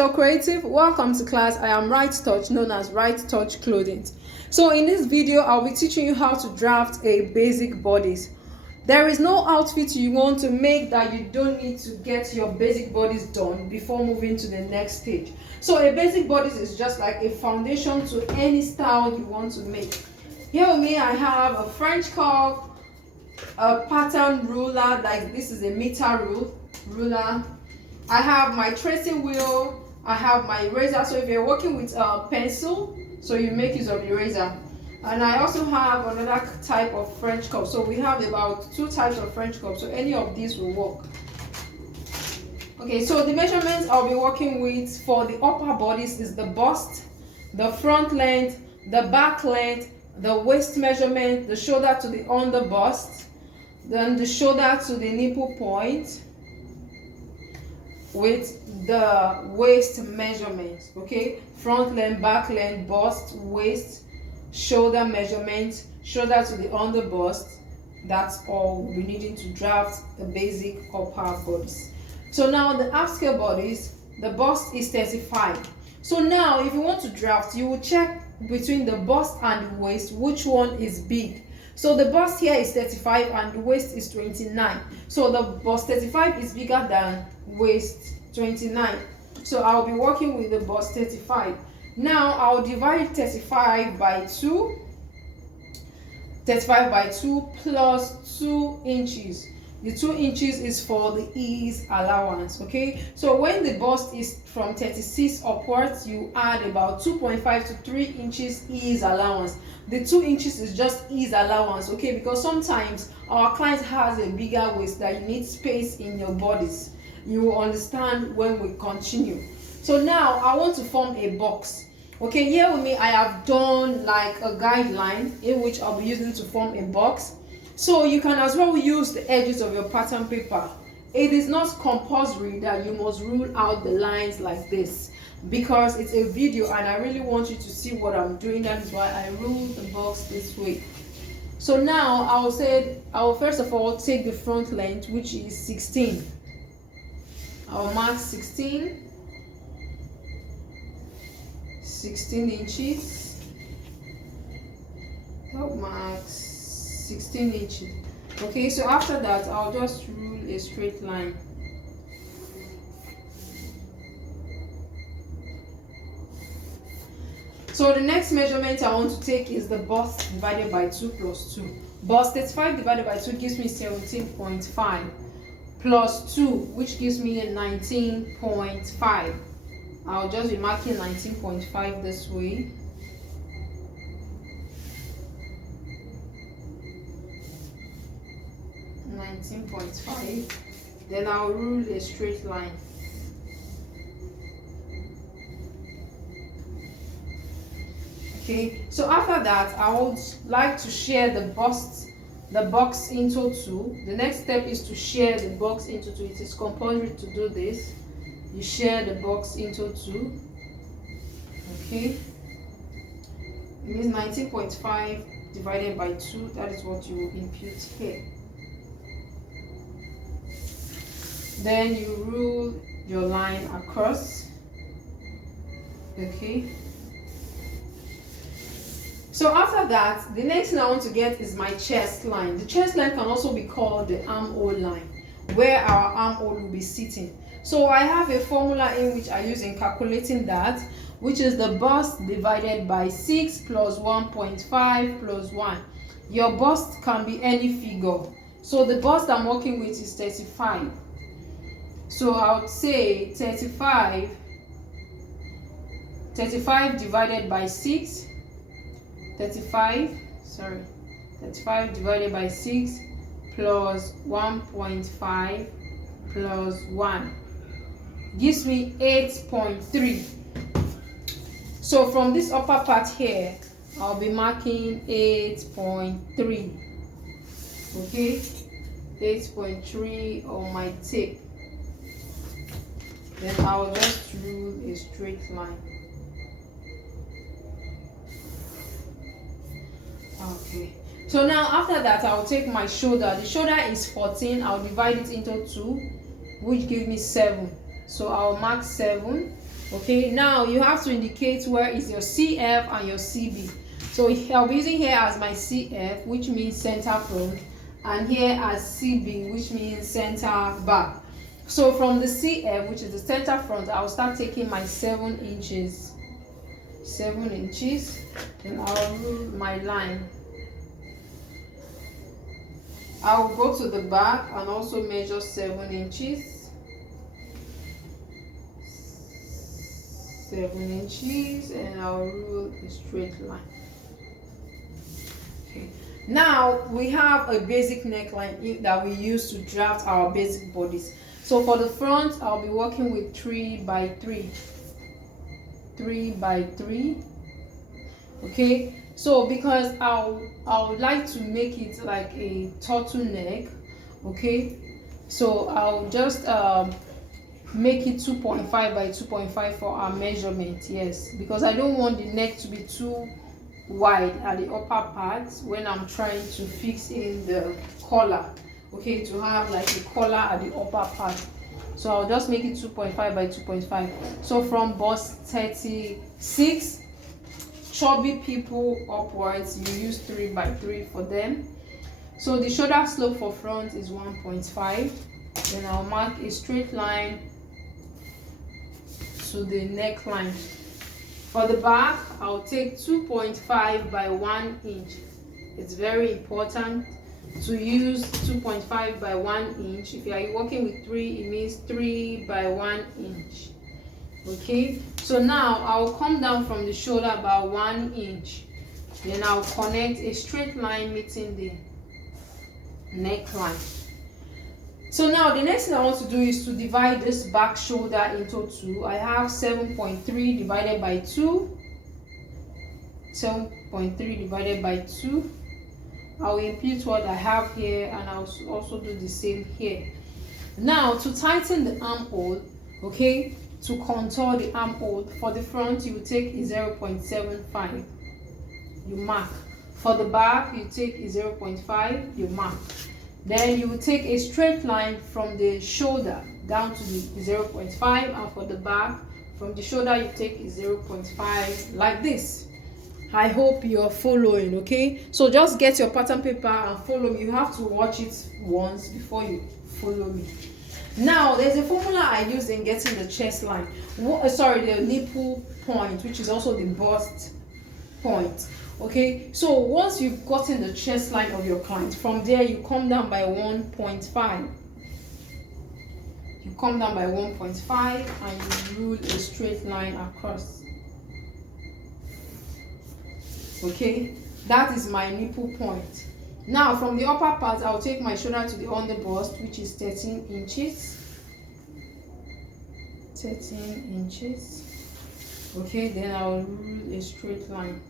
So creative, welcome to class. I am Right Touch, known as Right Touch Clothing. So in this video, I'll be teaching you how to draft a basic bodice. There is no outfit you want to make that you don't need to get your basic bodice done before moving to the next stage. So a basic bodice is just like a foundation to any style you want to make. Here with me, I have a French cuff, a pattern ruler, like this is a meter ruler. I have my tracing wheel, I have my eraser. So if you're working with a pencil, so you make use of eraser. And I also have another type of French cuff. So we have about 2 types of French cuff, so any of these will work. Okay, so the measurements I'll be working with for the upper bodice is the bust, the front length, the back length, the waist measurement, the shoulder to the under bust, then the shoulder to the nipple point, with the waist measurements. Okay, front length, back length, bust, waist, shoulder measurement, shoulder to the under bust. That's all we'll be needing to draft a basic upper bodice. So now the half scale bodice, the bust is 35. So now if you want to draft, you will check between the bust and the waist which one is big. So the bust here is 35 and the waist is 29. So the bust 35 is bigger than waist 29. So I'll be working with the bust 35. Now I'll divide 35 by 2. 35 by 2 plus 2 inches. The 2 inches is for the ease allowance. Okay, so when the bust is from 36 upwards, you add about 2.5 to 3 inches ease allowance. The 2 inches is just ease allowance, okay, because sometimes our client has a bigger waist that you need space in your bodice. You will understand when we continue. So now I want to form a box. Okay, here with me I have done like a guideline in which I'll be using to form a box. So you can as well use the edges of your pattern paper. It is not compulsory that you must rule out the lines like this, because it's a video and I really want you to see what I'm doing. That is why I rule the box this way. So now I will first of all take the front length, which is 16. I'll mark 16 inches. I'll mark 16 inches. Okay, so after that I'll just rule a straight line. So the next measurement I want to take is the bust divided by 2 plus 2. Bust 35 divided by 2 gives me 17.5 plus 2, which gives me 19.5. I'll just be marking 19.5 this way. Then I'll rule a straight line. Okay, so after that I would like to share the box into 2. The next step is to share the box into 2. It is compulsory to do this. You share the box into 2. Okay, it means 19.5 divided by 2. That is what you will impute here. Then you rule your line across. Okay, so after that, the next thing I want to get is my chest line. The chest line can also be called the armhole line, where our armhole will be sitting. So I have a formula in which I use in calculating that, which is the bust divided by 6 plus 1.5 plus 1. Your bust can be any figure. So the bust I'm working with is 35. So I would say 35 divided by 6, 35 divided by 6 plus 1.5 plus 1 gives me 8.3. So from this upper part here, I'll be marking 8.3. Okay, 8.3 on my tape. Then I'll just rule a straight line. Okay, so now after that I'll take my shoulder. The shoulder is 14. I'll divide it into 2, which gives me 7. So I'll mark 7. Okay, now you have to indicate where is your CF and your CB. So I'll be using here as my CF, which means center front, and here as CB, which means center back. So from the CF, which is the center front, I'll start taking my 7 inches. 7 inches, and I'll rule my line. I'll go to the back and also measure 7 inches. 7 inches, and I'll rule a straight line. Okay. Now we have a basic neckline that we use to draft our basic bodies. So for the front, I'll be working with 3 by 3. 3 by 3. Okay, so because I would like to make it like a turtleneck. Okay, so I'll just make it 2.5 by 2.5 for our measurement. Yes, because I don't want the neck to be too wide at the upper part when I'm trying to fix in the collar. Okay, to have like a collar at the upper part. So I'll just make it 2.5 by 2.5. So from bust 36, chubby people upwards, you use 3 by 3 for them. So the shoulder slope for front is 1.5. Then I'll mark a straight line to the neckline. For the back, I'll take 2.5 by 1 inch. It's very important to use 2.5 by 1 inch. If you are working with 3, it means 3 by 1 inch. Okay, so now I'll come down from the shoulder about 1 inch. Then I'll connect a straight line meeting the neckline. So now the next thing I want to do is to divide this back shoulder into 2. I have 7.3 divided by 2. 7.3 divided by 2. I will impute what I have here, and I'll also do the same here. Now to tighten the armhole, okay, to contour the armhole, for the front you will take a 0.75, you mark. For the back you take a 0.5, you mark. Then you will take a straight line from the shoulder down to the 0.5, and for the back from the shoulder you take a 0.5 like this. I hope you're following. Okay, so just get your pattern paper and follow me. You have to watch it once before you follow me. Now there's a formula I use in getting the chest line, the nipple point, which is also the bust point. Okay, so once you've gotten the chest line of your client, from there you come down by 1.5. You come down by 1.5 and you rule a straight line across. Okay, that is my nipple point. Now from the upper part, I'll take my shoulder to the under bust, which is 13 inches. 13 inches. Okay, then I'll rule a straight line.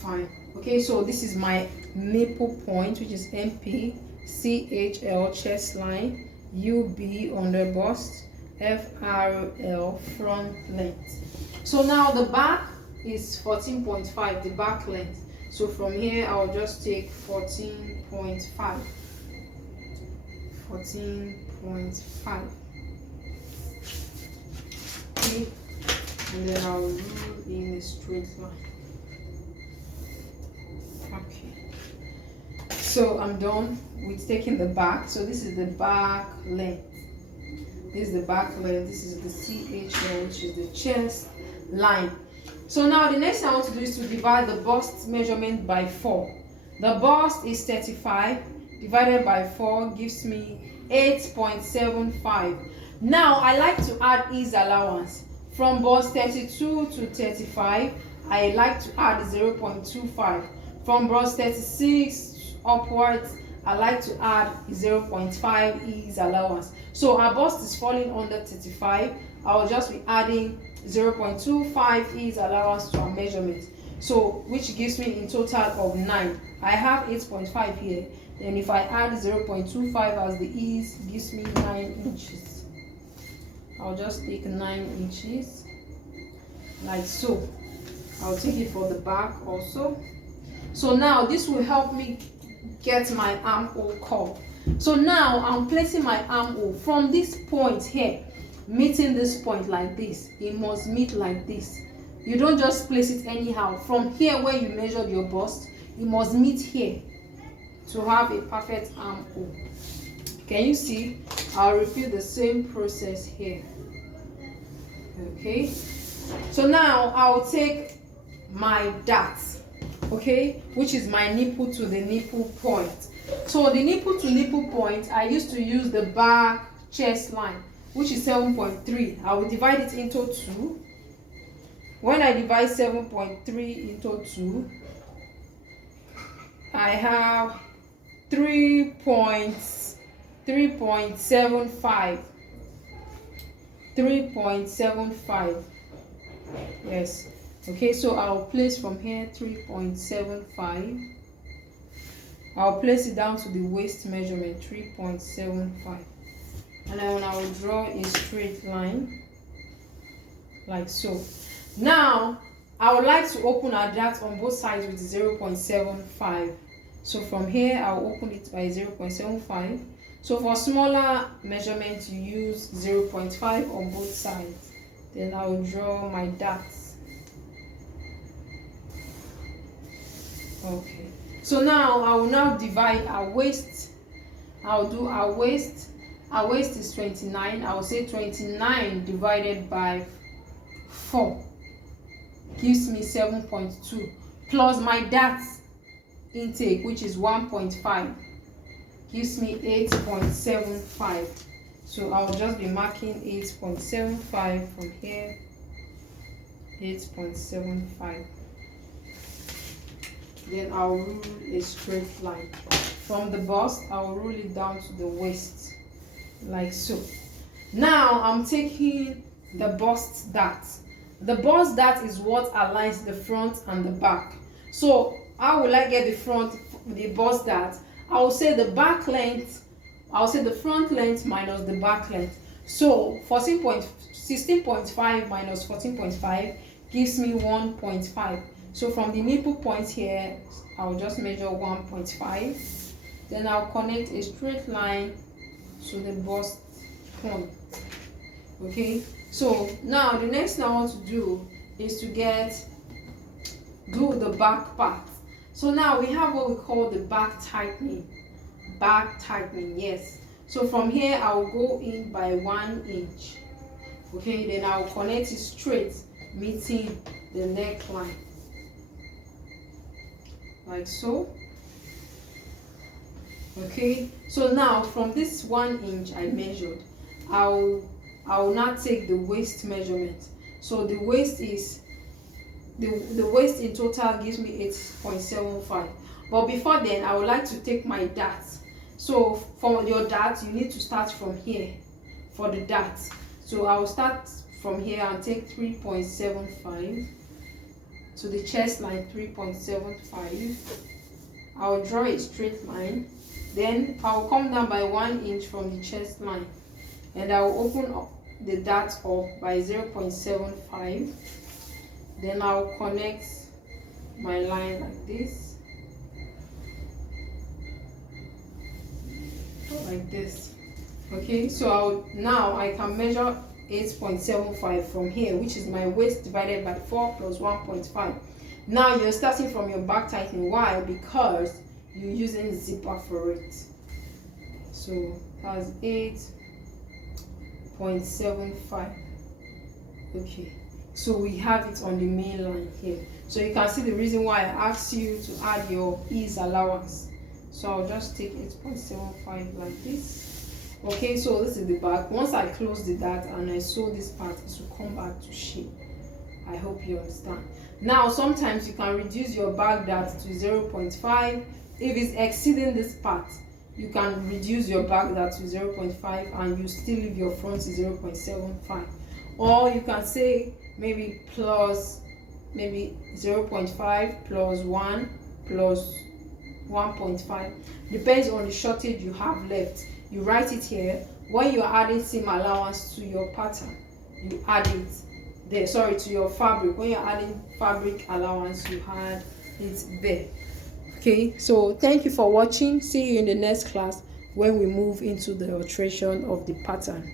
Fine. Okay, so this is my nipple point, which is MP, CHL chest line, UB under bust, FRL front length. So now the back is 14.5, the back length. So from here I'll just take 14.5. 14.5. Okay, and then I'll rule in a straight line. Okay, so I'm done with taking the back. So this is the back length. This is the back length. This is the CHL, which is the chest line. So now the next thing I want to do is to divide the bust measurement by 4. The bust is 35 divided by 4 gives me 8.75. Now I like to add ease allowance. From bust 32 to 35, I like to add 0.25. From bust 36 upwards, I like to add 0.5 ease allowance. So our bust is falling under 35. I will just be adding 0.25 ease allowance to our measurement, so which gives me in total of 9. I have 8.5 here, then if I add 0.25 as the ease, gives me 9 inches. I'll just take 9 inches like so. I'll take it for the back also. So now this will help me get my armhole curve. So now I'm placing my armhole from this point here. meeting this point like this. It must meet like this. You don't just place it anyhow. From here where you measured your bust, it must meet here to have a perfect armhole. Can you see? I'll repeat the same process here. Okay, so now I'll take my dart, okay, which is my nipple to the nipple point. So the nipple to nipple point, I used to use the back chest line, which is 7.3. I will divide it into 2. When I divide 7.3 into 2, I have 3.75. 3.75. Yes. Okay, so I'll place from here 3.75. I'll place it down to the waist measurement, 3.75. And then I will draw a straight line like so. Now I would like to open a dart on both sides with 0.75. So from here I'll open it by 0.75. So for smaller measurements you use 0.5 on both sides. Then I will draw my darts. Okay, so now I will now divide our waist. I'll do our waist. Our waist is 29. I will say 29 divided by 4 gives me 7.2, plus my dart intake, which is 1.5, gives me 8.75. So I'll just be marking 8.75 from here. 8.75. Then I'll rule a straight line from the bust. I'll rule it down to the waist like so. Now I'm taking the bust dart. The bust dart is what aligns the front and the back. So how will I get the bust dart? I will say the back length, I'll say the front length minus the back length. So 16.5 minus 14.5 gives me 1.5. So from the nipple point here, I'll just measure 1.5. Then I'll connect a straight line to the bust point. Okay, so now the next thing I want to do is to do the back part. So now we have what we call the back tightening. Back tightening, yes. So from here I will go in by 1 inch. Okay, then I'll connect it straight, meeting the neckline like so. Okay, so now from this 1 inch I measured, I will not take the waist measurement. So the waist is the waist in total gives me 8.75. But before then, I would like to take my dart. So for your dart, you need to start from here for the dart. So I will start from here and take 3.75 to the chest line, 3.75. I will draw a straight line. Then I will come down by 1 inch from the chest line, and I will open up the dart up by 0.75. Then I'll connect my line like this, like this. Okay, so now I can measure 8.75 from here, which is my waist divided by 4 plus 1.5. Now you're starting from your back tightening. Why? Because you're using zipper for it. So that's 8.75. Okay, so we have it on the main line here. So you can see the reason why I asked you to add your ease allowance. So I'll just take 8.75 like this. Okay, so this is the back. Once I close the dart and I sew this part, it will come back to shape. I hope you understand. Now sometimes you can reduce your back dart to 0.5. If it's exceeding this part, you can reduce your back dart to 0.5 and you still leave your front to 0.75. Or you can say maybe 0.5 plus 1 plus 1.5. Depends on the shortage you have left. You write it here. When you're adding seam allowance to your pattern, you add it there. Sorry, to your fabric. When you're adding fabric allowance, you add it there. Okay, so thank you for watching. See you in the next class when we move into the alteration of the pattern.